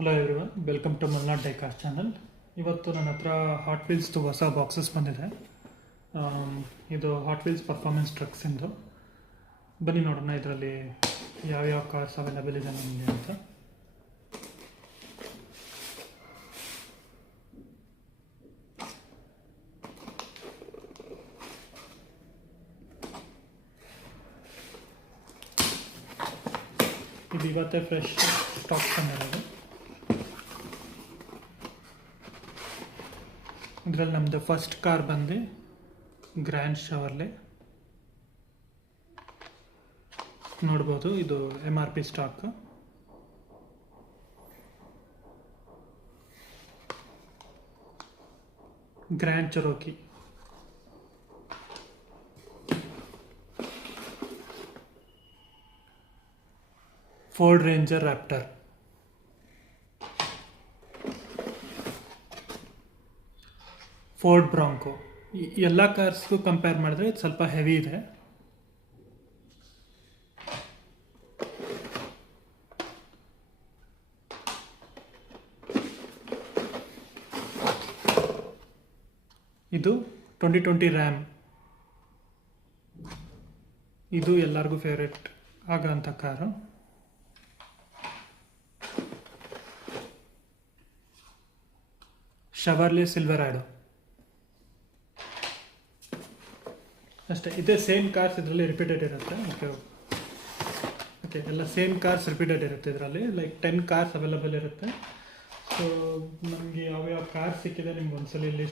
Hello everyone, welcome to Malnad diecast channel. ಇವತ್ತು ನನ್ನ ಹತ್ರ ಹಾಟ್ ವೀಲ್ಸ್ದು ಹೊಸ ಬಾಕ್ಸಸ್ ಬಂದಿದೆ. ಇದು ಹಾಟ್ ವೀಲ್ಸ್ ಪರ್ಫಾರ್ಮೆನ್ಸ್ ಟ್ರಕ್ಸಿಂದು. ಬನ್ನಿ ನೋಡೋಣ ಇದರಲ್ಲಿ ಯಾವ್ಯಾವ ಕಾರ್ಸ್ ಅವೈಲಬಲ್ ಇದೆ ನಮಗೆ ಅಂತ. ಇದು ಇವತ್ತೇ ಫ್ರೆಶ್ ಸ್ಟಾಕ್ ಬಂದಿರೋದು. ಇದರಲ್ಲಿ ನಮ್ಮದು ಫಸ್ಟ್ ಕಾರ್ ಬಂದು ಗ್ರ್ಯಾಂಡ್ ಶವರ್ಲೆ ನೋಡ್ಬೋದು. ಇದು MRP stock. Grand Cherokee, Ford Ranger Raptor, Ford Bronco. ಎಲ್ಲ ಕಾರ್ಸ್ಗೂ ಕಂಪೇರ್ ಮಾಡಿದ್ರೆ ಇದು ಸ್ವಲ್ಪ ಹೆವಿ ಇದೆ. ಇದು 2020 ರ್ಯಾಮ್. ಇದು ಎಲ್ಲರಿಗೂ ಫೇವ್ರೇಟ್ ಆಗೋಂಥ ಕಾರು. ಶವರ್ಲೆ ಸಿಲ್ವರಾಡೋ ಅಷ್ಟೇ. ಇದೇ ಸೇಮ್ ಕಾರ್ಸ್ ಇದರಲ್ಲಿ ರಿಪೀಟೆಡ್ ಇರುತ್ತೆ. ಓಕೆ ಎಲ್ಲ ಸೇಮ್ ಕಾರ್ಸ್ ರಿಪೀಟೆಡ್ ಇರುತ್ತೆ ಇದರಲ್ಲಿ. ಲೈಕ್ 10 ಕಾರ್ಸ್ ಅವೈಲಬಲ್ ಇರುತ್ತೆ. ಸೊ ನಮಗೆ ಯಾವ್ಯಾವ ಕಾರ್ ಸಿಕ್ಕಿದೆ ನಿಮ್ಗೆ ಒಂದ್ಸಲ ಇಲ್ಲಿ